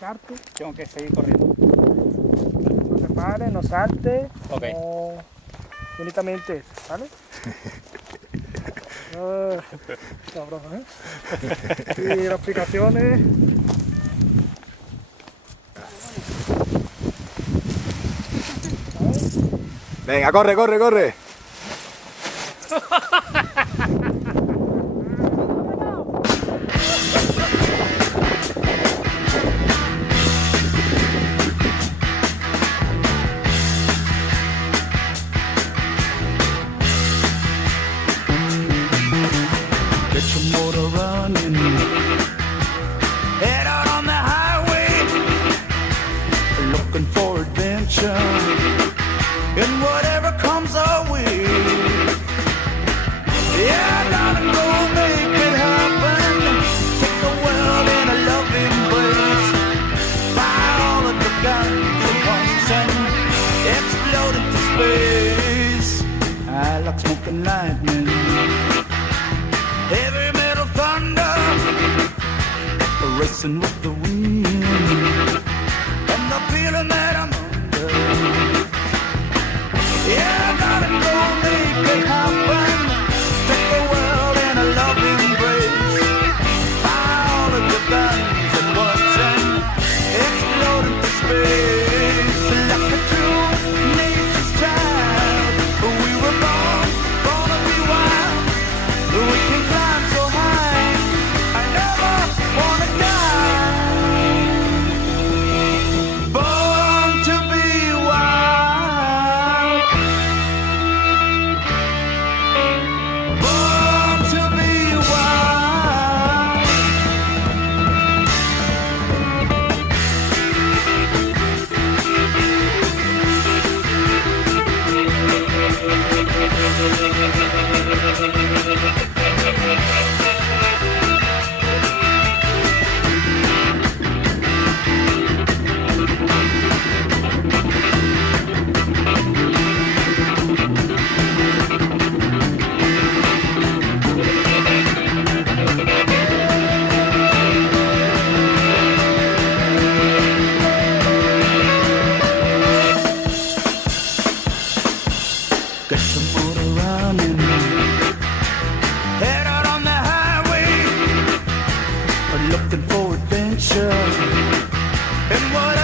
acercarte. Tengo que seguir corriendo. No te pares, no saltes. Ok. No, únicamente eso, ¿vale? Sabroso, ¿eh? Y las aplicaciones. Venga, corre, corre, corre. Get your motor running. Head out on the highway, looking for adventure and whatever comes our way. Yeah, gotta go make it happen. Take the world in a loving embrace. Fire all of the guns at once and explode into space. I like smoking lightning. Heavy metal thunder, racing with the wind, and the feeling that I'm under. Yeah, I gotta go make it happen. Take the world in a loving embrace. Fire all of the guns at once and explode into space. Like a true nature's child, we were born to be wild. We can climb so high, I never wanna die. Born to be wild. Born to be wild. Get some motor running. Head out on the highway, looking for adventure and what